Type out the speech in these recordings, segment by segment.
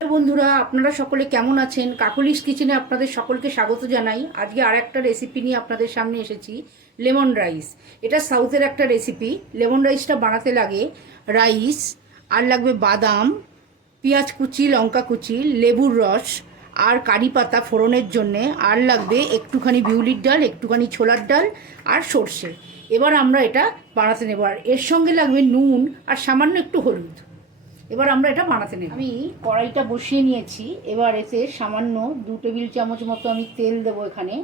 বন্ধুরা, আপনারা সকলে কেমন আছেন? কাকলিস কিচেনে আপনাদের সকলকে স্বাগত জানাই। আজকে আর একটা রেসিপি নিয়ে আপনাদের সামনে এসেছি লেমন রাইস এটা সাউথের একটা রেসিপি লেমন রাইসটা বানাতে লাগে রাইস আর লাগবে বাদাম, পেঁয়াজ কুচি, লঙ্কা কুচি, লেবুর রস, আর কারি পাতা ফোড়নের জন্যে, আর লাগবে একটুখানি বিউলির ডাল, একটুখানি ছোলার ডাল, আর সর্ষে। এবার আমরা এটা বানাতে নেব। আর এর সঙ্গে লাগবে নুন, আর সামান্য একটু হলুদ। এবার আমরা এটা বানাতে নেব। আমি কড়াইটা বসিয়ে নিয়েছি। এবার এতে সামান্য দু টেবিল চামচ মতো আমি তেল দেবো এখানে।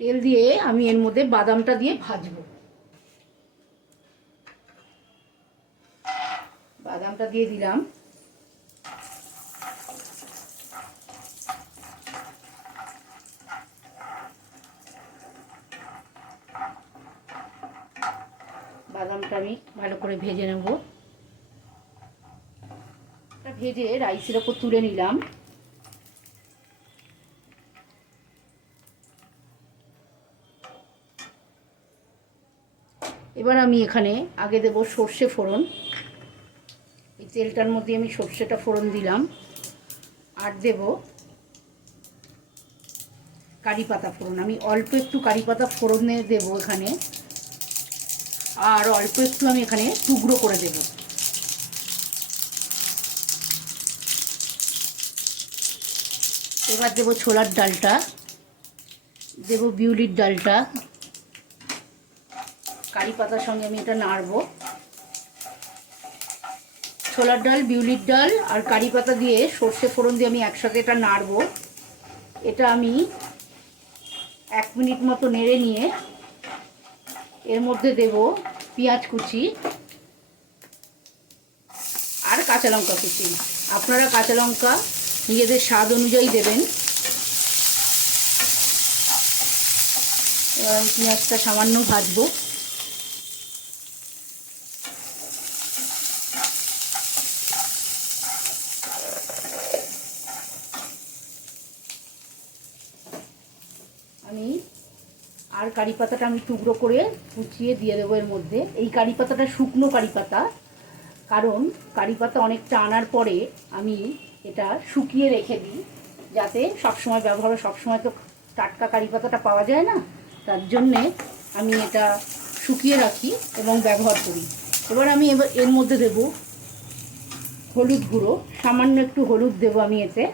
তেল দিয়ে আমি এর মধ্যে বাদামটা দিয়ে ভাজবো। বাদামটা দিয়ে দিলাম। বাদামটা আমি ভালো করে ভেজে নেব। ভেজে রাইসের ওপর তুলে নিলাম। এবার আমি এখানে আগে দেব সর্ষে ফোড়ন। এই তেলটার মধ্যে আমি সর্ষেটা ফোড়ন দিলাম। আর দেব কারি পাতা ফোড়ন। আমি অল্প একটু কারি পাতা ফোড়নে দেবো এখানে। আর অল্প একটু আমি এখানে টুকরো করে দেবো। এবার দেবো ছোলার ডালটা, দেব বিউলির ডালটা। কারি পাতার সঙ্গে আমি এটা নাড়বো। ছোলার ডাল, বিউলির ডাল আর কারি পাতা দিয়ে সর্ষে ফোড়ন দিয়ে আমি একসাথে এটা নাড়বো। এটা আমি এক মিনিট মতো নেড়ে নিয়ে এর মধ্যে দেব পেঁয়াজ কুচি আর কাঁচা লঙ্কা কুচি। আপনারা কাঁচা লঙ্কা নিজেদের স্বাদ অনুযায়ী দেবেন। এবার পেঁয়াজটা সামান্য ভাজবো। আমি আর কারি পাতাটা আমি টুকরো করে কুচিয়ে দিয়ে দেবো এর মধ্যে। এই কারি পাতাটা শুকনো কারি পাতা, কারণ কারি পাতা অনেকটা আনার পরে আমি এটা শুকিয়ে রেখে দিই, যাতে সবসময় ব্যবহার সবসময় তো টাটকা কারি পাতাটা পাওয়া যায় না, তার জন্যে আমি এটা শুকিয়ে রাখি এবং ব্যবহার করি। এবার আমি এবার এর মধ্যে দেব হলুদ গুঁড়ো, সামান্য একটু হলুদ দেবো আমি এতে।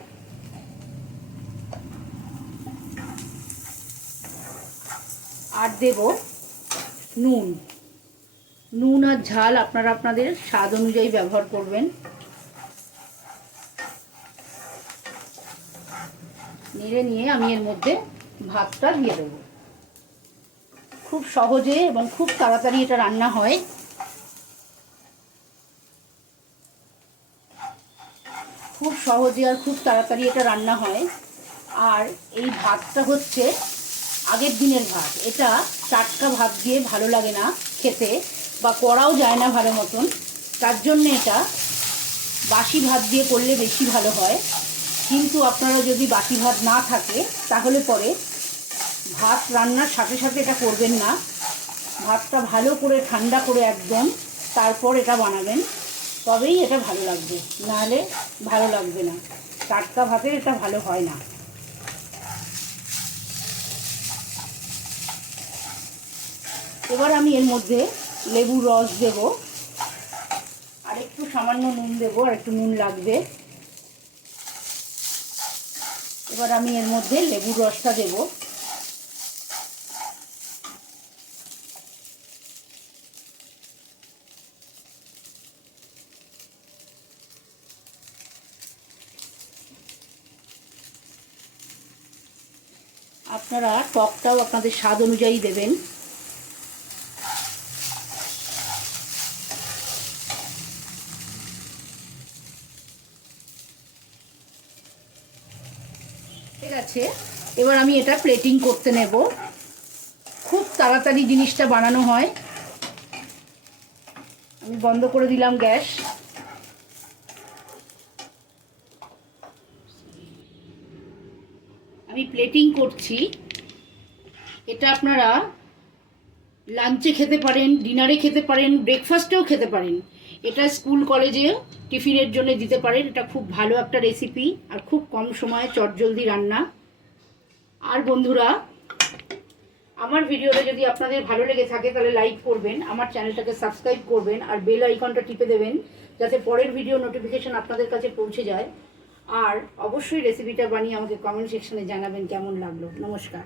আর দেব নুন। নুন আর ঝাল আপনারা আপনাদের স্বাদ অনুযায়ী ব্যবহার করবেন। নেড়ে নিয়ে আমি এর মধ্যে ভাতটা দিয়ে দেবো। খুব সহজে এবং খুব তাড়াতাড়ি এটা রান্না হয়। খুব সহজে আর খুব তাড়াতাড়ি এটা রান্না হয়। আর এই ভাতটা হচ্ছে আগের দিনের ভাত। এটা টাটকা ভাত দিয়ে ভালো লাগে না খেতে বা করাও যায় না ভালো মতন। তার জন্য এটা বাসি ভাত দিয়ে করলে বেশি ভালো হয়। কিন্তু আপনারা যদি বাসি ভাত না থাকে, তাহলে পরে ভাত রান্নার সাথে সাথে এটা করবেন না। ভাতটা ভালো করে ঠান্ডা করে একদম তারপর এটা বানাবেন। তবেই এটা ভালো লাগবে। নাহলে ভালো লাগবে না। টাটকা ভাতের এটা ভালো হয় না। এবার আমি এর মধ্যে লেবুর রস দেব। আর একটু সামান্য নুন দেব, আর একটু নুন লাগবে। এবার আমি এর মধ্যে লেবুর রসটা দেব। আপনারা টকটাও আপনাদের স্বাদ অনুযায়ী দেবেন। ঠিক আছে? এবার আমি এটা প্লেটিং করতে নেব। খুব তাড়াতাড়ি জিনিসটা বানানো হয়। আমি বন্ধ করে দিলাম গ্যাস। আমি প্লেটিং করছি। এটা আপনারা লাঞ্চে খেতে পারেন ডিনারে খেতে পারেন ব্রেকফাস্টেও খেতে পারেন। এটা স্কুল কলেজে টিফিনের জন্য দিতে পারেন। এটা খুব ভালো একটা রেসিপি আর খুব কম সময়ে চটজলদি রান্না। আর বন্ধুরা, আমার ভিডিওটা যদি আপনাদের ভালো লেগে থাকে তাহলে লাইক করবেন, আমার চ্যানেলটাকে সাবস্ক্রাইব করবেন আর বেল আইকনটা টিপে দেবেন যাতে পরের ভিডিও নোটিফিকেশন আপনাদের কাছে পৌঁছে যায়। আর অবশ্যই রেসিপিটা বানিয়ে আমাকে কমেন্ট সেকশনে জানাবেন কেমন লাগল। নমস্কার।